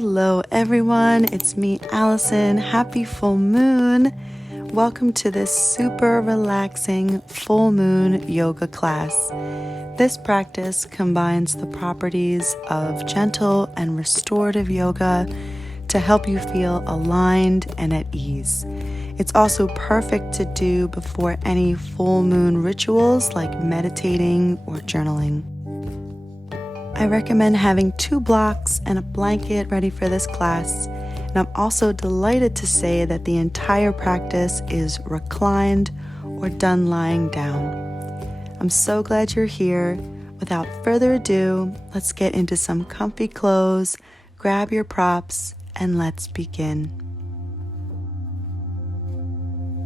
Hello everyone, it's me Allison. Happy full moon. Welcome to this super relaxing full moon yoga class. This practice combines the properties of gentle and restorative yoga to help you feel aligned and at ease. It's also perfect to do before any full moon rituals like meditating or journaling. I recommend having 2 blocks and a blanket ready for this class, and I'm also delighted to say that the entire practice is reclined or done lying down. I'm so glad you're here. Without further ado, let's get into some comfy clothes, grab your props, and let's begin.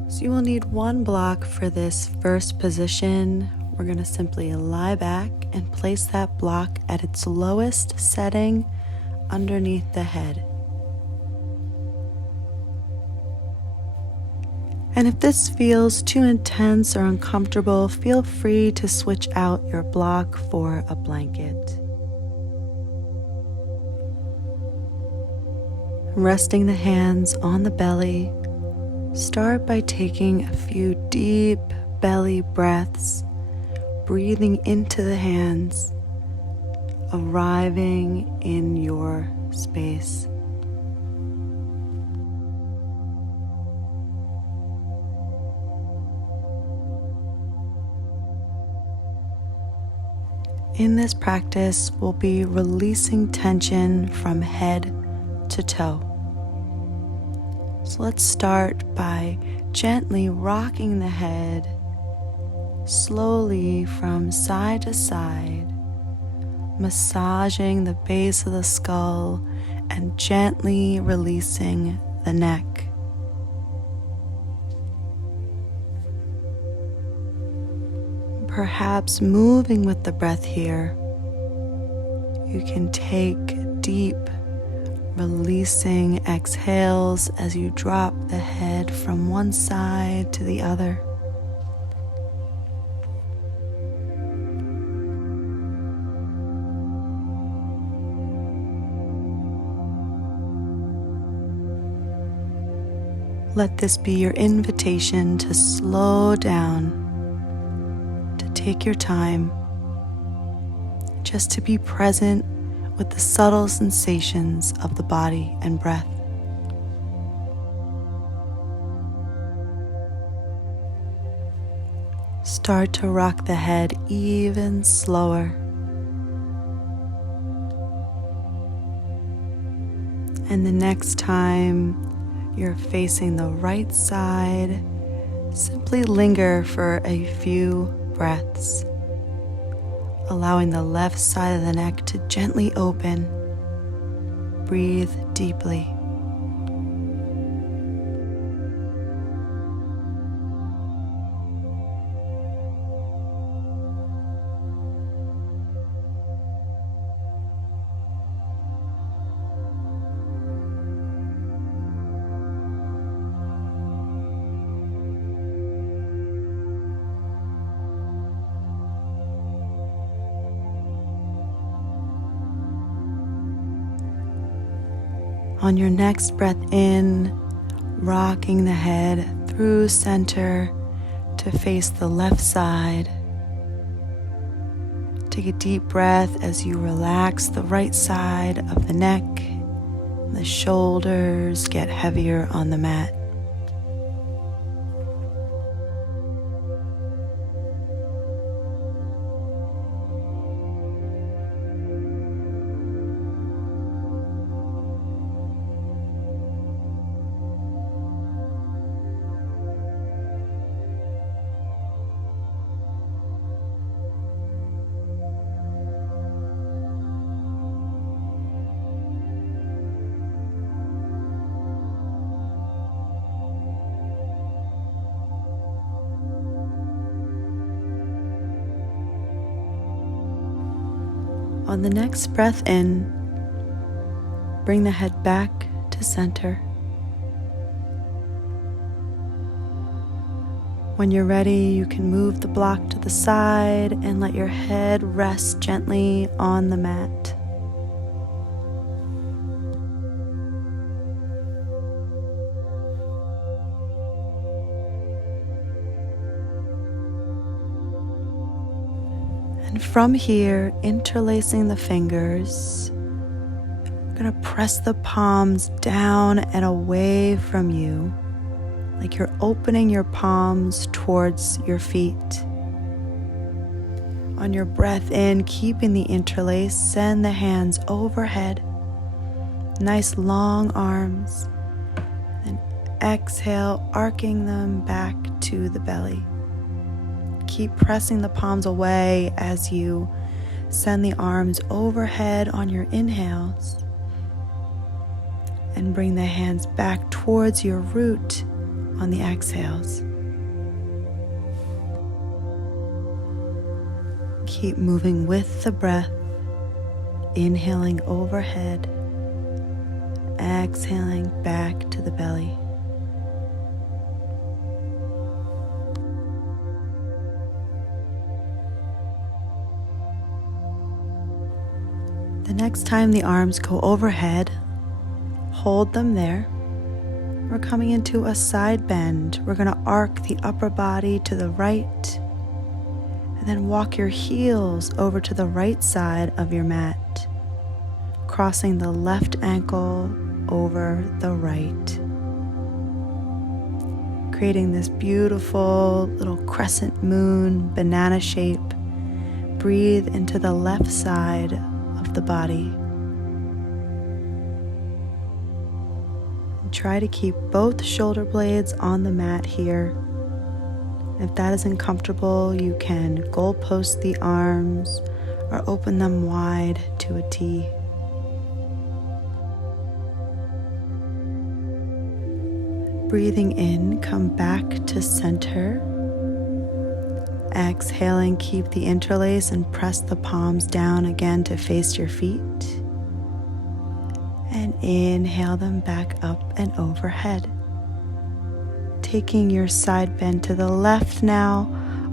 So you will need 1 block for this first position. We're going to simply lie back and place that block at its lowest setting underneath the head. And if this feels too intense or uncomfortable, feel free to switch out your block for a blanket. Resting the hands on the belly, start by taking a few deep belly breaths, breathing into the hands, arriving in your space. In this practice, we'll be releasing tension from head to toe. So let's start by gently rocking the head slowly from side to side, massaging the base of the skull and gently releasing the neck. Perhaps moving with the breath here, you can take deep, releasing exhales as you drop the head from one side to the other. Let this be your invitation to slow down, to take your time, just to be present with the subtle sensations of the body and breath. Start to rock the head even slower. And the next time you're facing the right side, simply linger for a few breaths, allowing the left side of the neck to gently open. Breathe deeply. On your next breath in, rocking the head through center to face the left side. Take a deep breath as you relax the right side of the neck. The shoulders get heavier on the mat. On the next breath in, bring the head back to center. When you're ready, you can move the block to the side and let your head rest gently on the mat. And from here, interlacing the fingers, you're going to press the palms down and away from you, like you're opening your palms towards your feet. On your breath in, keeping the interlace, send the hands overhead, nice long arms, and exhale, arcing them back to the belly. Keep pressing the palms away as you send the arms overhead on your inhales, and bring the hands back towards your root on the exhales. Keep moving with the breath, inhaling overhead, exhaling back to the belly. The next time the arms go overhead, hold them there. We're coming into a side bend. We're going to arc the upper body to the right, and then walk your heels over to the right side of your mat, crossing the left ankle over the right, creating this beautiful little crescent moon banana shape. Breathe into the left side of the body. And try to keep both shoulder blades on the mat here. If that isn't comfortable, you can goalpost the arms or open them wide to a T. Breathing in, come back to center. Exhaling, keep the interlace and press the palms down again to face your feet. And inhale them back up and overhead. Taking your side bend to the left now,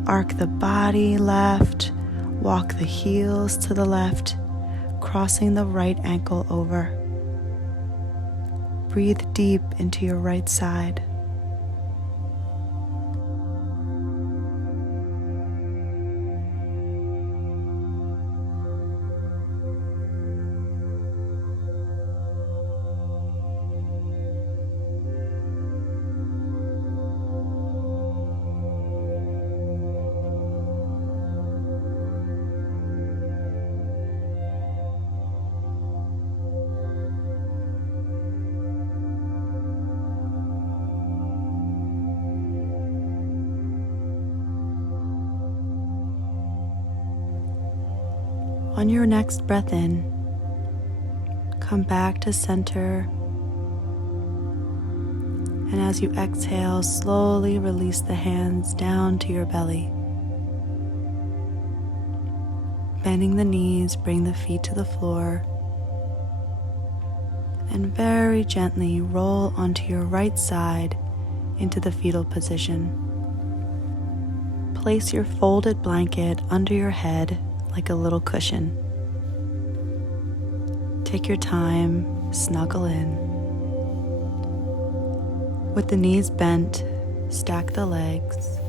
arc the body left, walk the heels to the left, crossing the right ankle over. Breathe deep into your right side. On your next breath in, come back to center, and as you exhale, slowly release the hands down to your belly. Bending the knees, bring the feet to the floor, and very gently roll onto your right side into the fetal position. Place your folded blanket under your head like a little cushion. Take your time, snuggle in. With the knees bent, stack the legs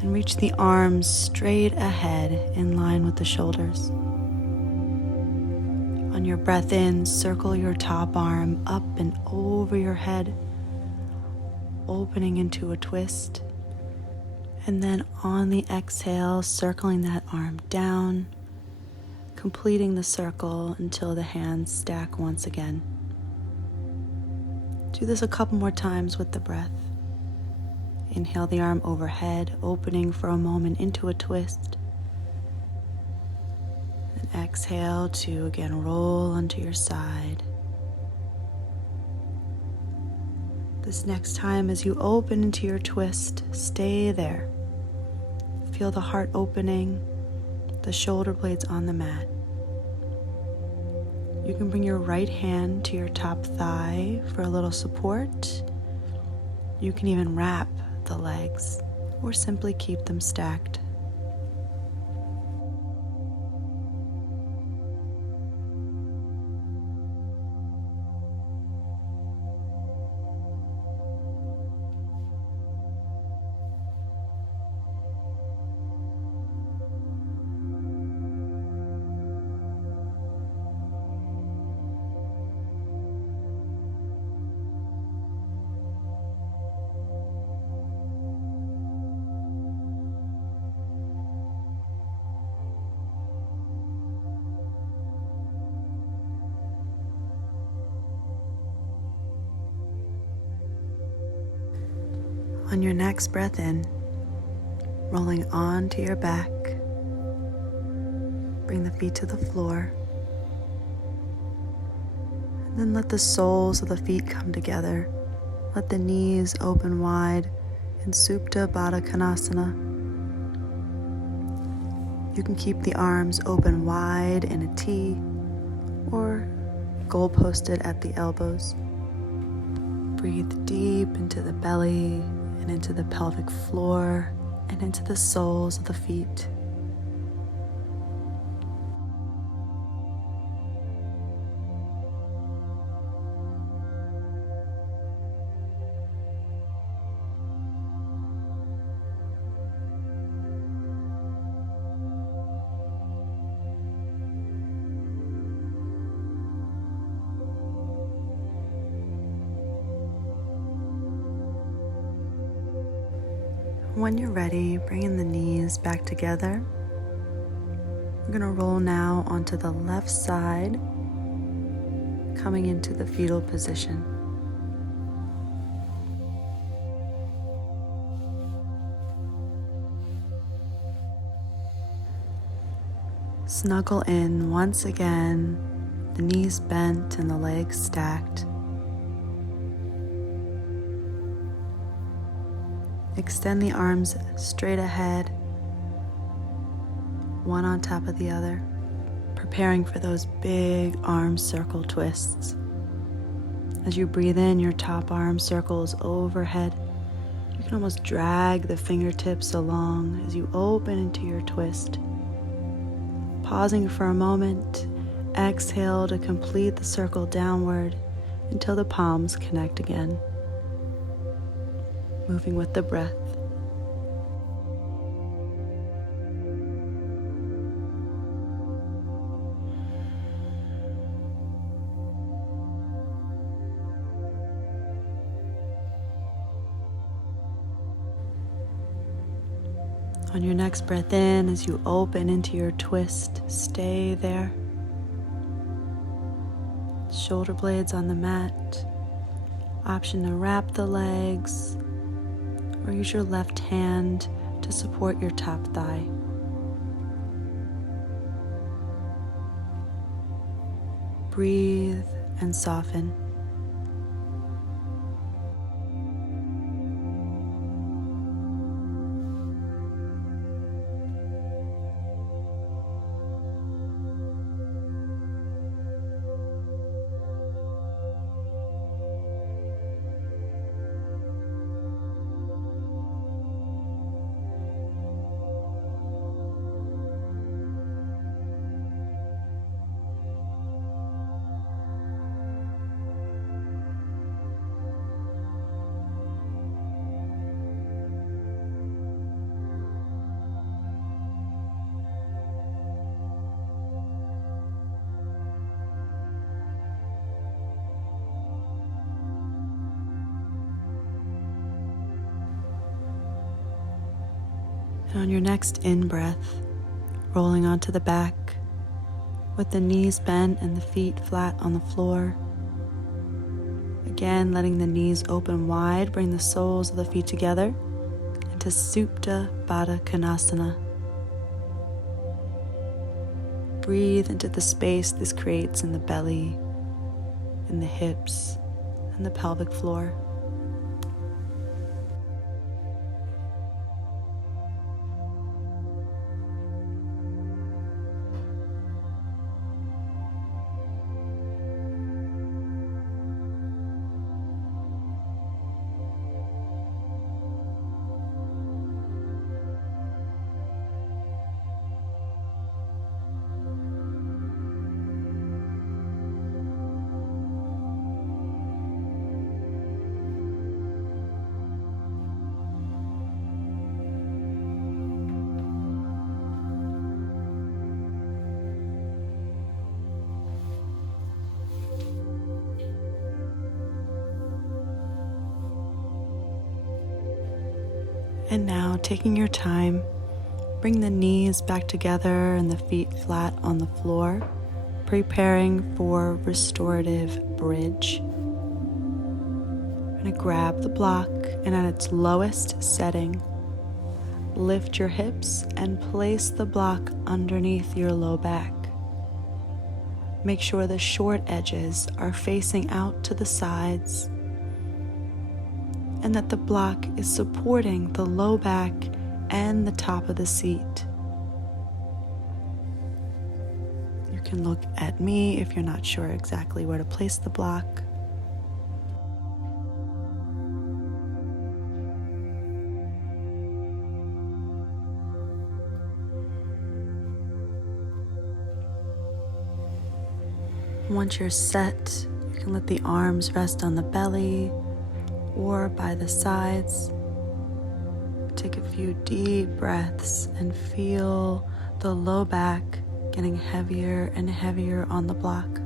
and reach the arms straight ahead in line with the shoulders. On your breath in, circle your top arm up and over your head, opening into a twist. And then on the exhale, circling that arm down, completing the circle until the hands stack once again. Do this a couple more times with the breath. Inhale the arm overhead, opening for a moment into a twist. And exhale to again roll onto your side. This next time, as you open into your twist, stay there. Feel the heart opening, the shoulder blades on the mat. You can bring your right hand to your top thigh for a little support. You can even wrap the legs or simply keep them stacked. On your next breath in, rolling onto your back, bring the feet to the floor, and then let the soles of the feet come together. Let the knees open wide in Supta Baddha Konasana. You can keep the arms open wide in a T or goal-posted at the elbows. Breathe deep into the belly and into the pelvic floor and into the soles of the feet. When you're ready, bringing the knees back together. We're going to roll now onto the left side, coming into the fetal position. Snuggle in once again, the knees bent and the legs stacked. Extend the arms straight ahead, one on top of the other, preparing for those big arm circle twists. As you breathe in, your top arm circles overhead. You can almost drag the fingertips along as you open into your twist. Pausing for a moment, exhale to complete the circle downward until the palms connect again. Moving with the breath. On your next breath in, as you open into your twist, stay there. Shoulder blades on the mat. Option to wrap the legs, or use your left hand to support your top thigh. Breathe and soften. And on your next in-breath, rolling onto the back with the knees bent and the feet flat on the floor. Again, letting the knees open wide, bring the soles of the feet together into Supta Baddha Konasana. Breathe into the space this creates in the belly, in the hips, and the pelvic floor. And now, taking your time, bring the knees back together and the feet flat on the floor, preparing for restorative bridge. going to grab the block and at its lowest setting, lift your hips and place the block underneath your low back. Make sure the short edges are facing out to the sides and that the block is supporting the low back and the top of the seat. You can look at me if you're not sure exactly where to place the block. Once you're set, you can let the arms rest on the belly or by the sides. Take a few deep breaths and feel the low back getting heavier and heavier on the block.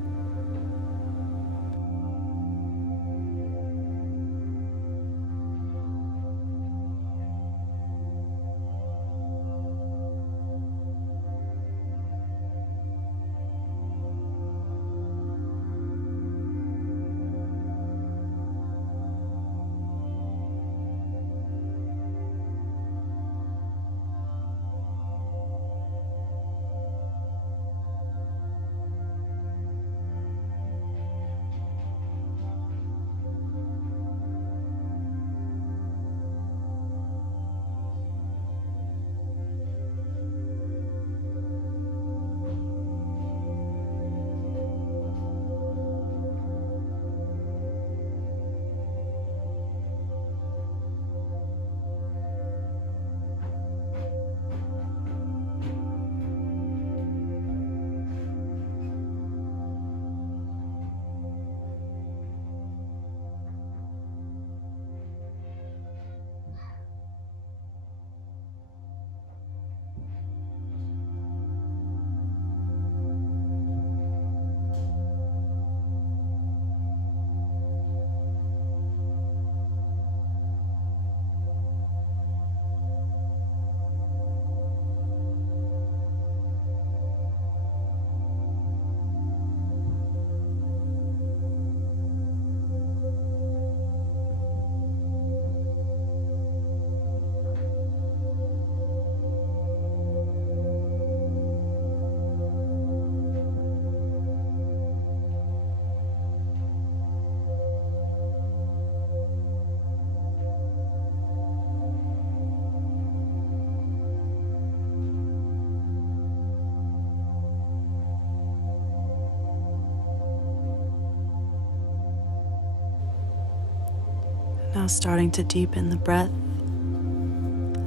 Now starting to deepen the breath,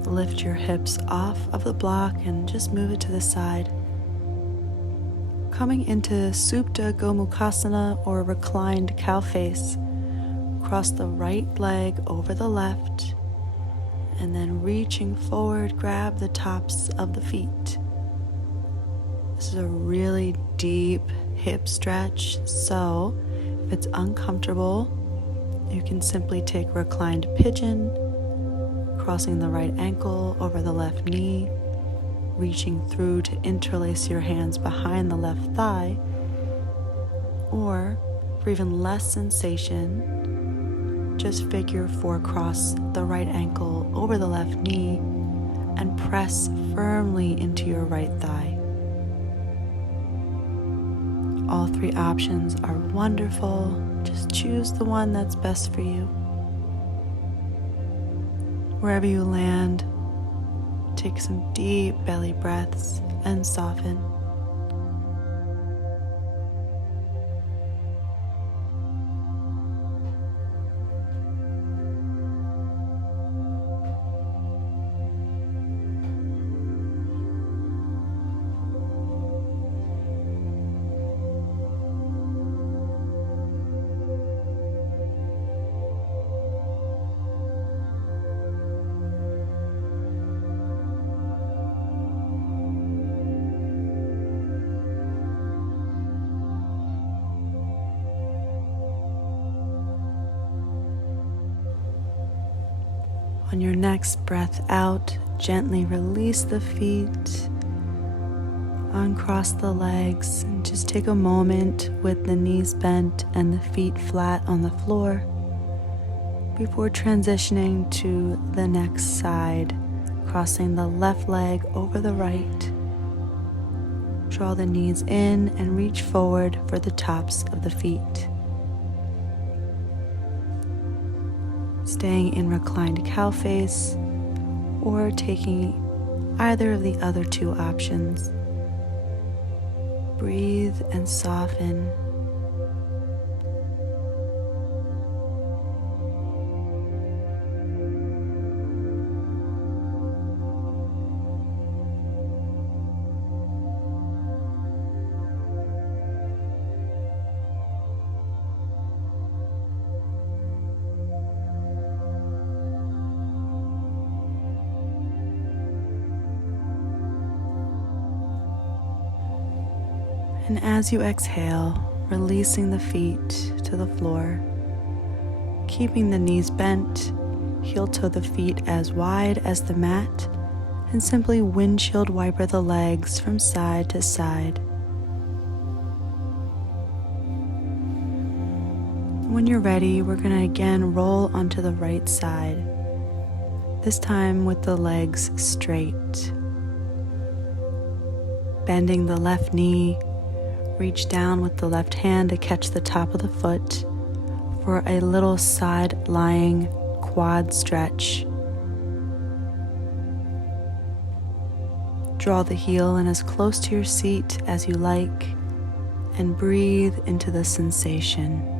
lift your hips off of the block and just move it to the side. Coming into Supta Gomukhasana or reclined cow face, cross the right leg over the left and then reaching forward, grab the tops of the feet. This is a really deep hip stretch, so if it's uncomfortable, you can simply take reclined pigeon, crossing the right ankle over the left knee, reaching through to interlace your hands behind the left thigh, or for even less sensation, just figure 4 cross the right ankle over the left knee and press firmly into your right thigh. All 3 options are wonderful. Just choose the one that's best for you. Wherever you land, take some deep belly breaths and soften. On your next breath out, gently release the feet, uncross the legs, and just take a moment with the knees bent and the feet flat on the floor. before transitioning to the next side, crossing the left leg over the right. Draw the knees in and reach forward for the tops of the feet. Staying in reclined cow face or taking either of the other two options. Breathe and soften. And as you exhale, releasing the feet to the floor, keeping the knees bent, heel toe the feet as wide as the mat, and simply windshield wiper the legs from side to side. When you're ready, we're going to again roll onto the right side, this time with the legs straight. Bending the left knee, reach down with the left hand to catch the top of the foot for a little side lying quad stretch. Draw the heel in as close to your seat as you like and breathe into the sensation.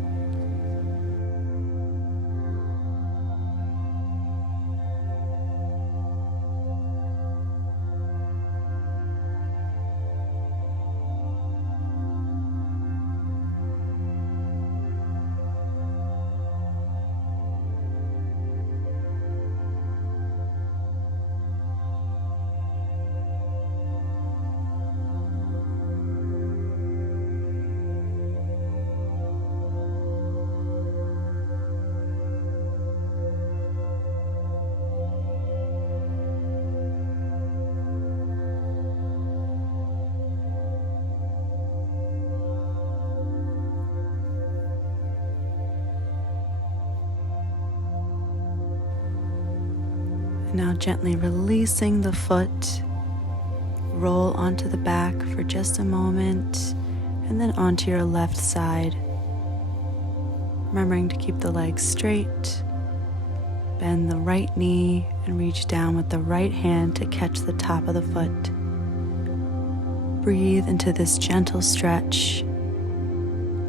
Now gently releasing the foot, roll onto the back for just a moment and then onto your left side. Remembering to keep the legs straight, bend the right knee and reach down with the right hand to catch the top of the foot. Breathe into this gentle stretch.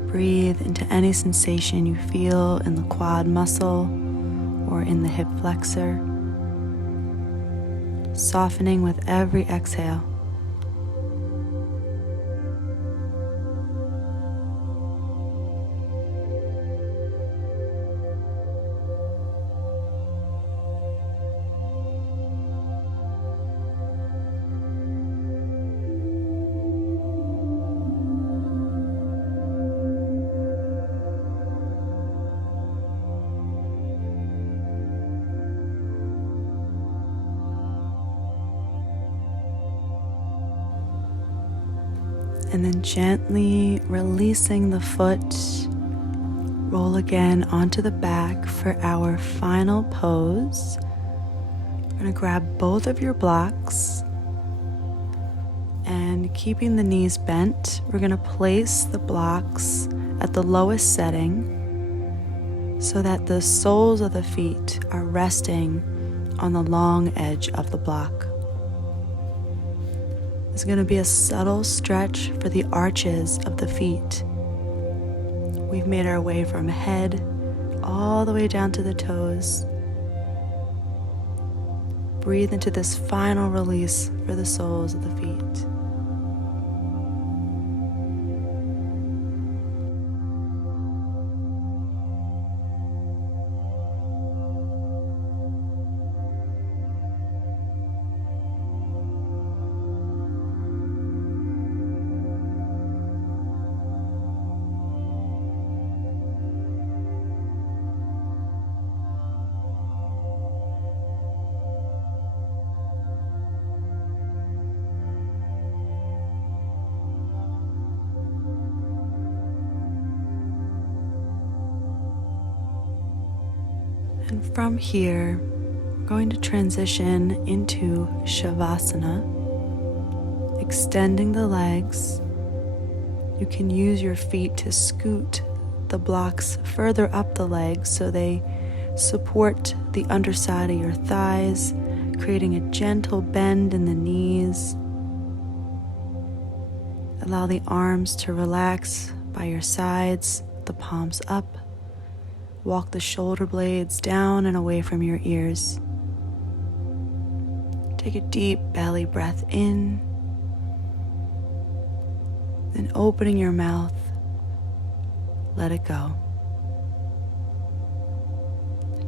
Breathe into any sensation you feel in the quad muscle or in the hip flexor. Softening with every exhale. And then gently releasing the foot, roll again onto the back for our final pose. We're going to grab both of your blocks and keeping the knees bent, we're going to place the blocks at the lowest setting so that the soles of the feet are resting on the long edge of the block. It's going to be a subtle stretch for the arches of the feet. We've made our way from head all the way down to the toes. Breathe into this final release for the soles of the feet. And from here, we're going to transition into Shavasana, extending the legs. You can use your feet to scoot the blocks further up the legs so they support the underside of your thighs, creating a gentle bend in the knees. Allow the arms to relax by your sides, the palms up. Walk the shoulder blades down and away from your ears. Take a deep belly breath in, then opening your mouth, let it go.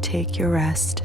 Take your rest.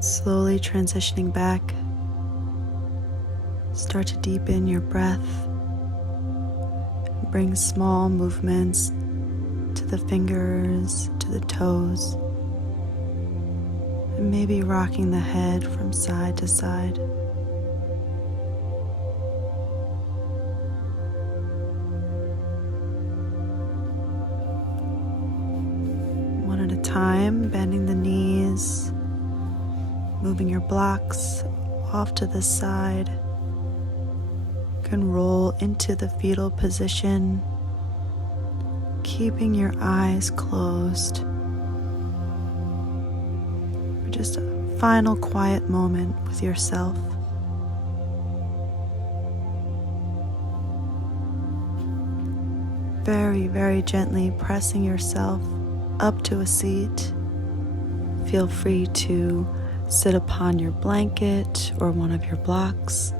Slowly transitioning back, start to deepen your breath. Bring small movements to the fingers, to the toes, and maybe rocking the head from side to side. One at a time, bending the knees, moving your blocks off to the side. You can roll into the fetal position, keeping your eyes closed. For just a final quiet moment with yourself. Very, very gently pressing yourself up to a seat. Feel free to sit upon your blanket or one of your blocks.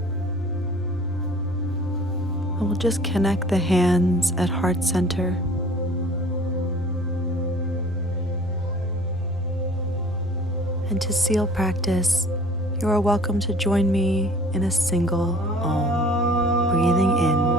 And we'll just connect the hands at heart center. And to seal practice, you are welcome to join me in a single Om. Breathing in.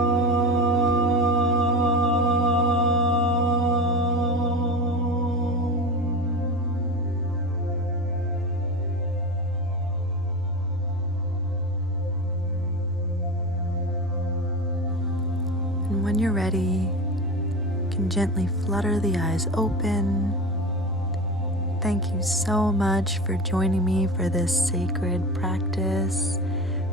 And when you're ready, you can gently flutter the eyes open. Thank you so much for joining me for this sacred practice.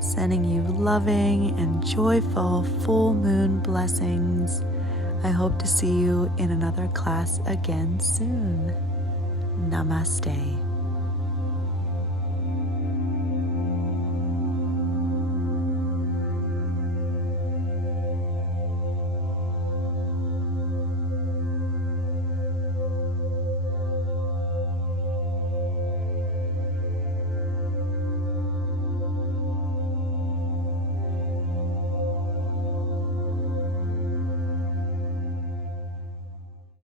Sending you loving and joyful full moon blessings. I hope to see you in another class again soon. Namaste.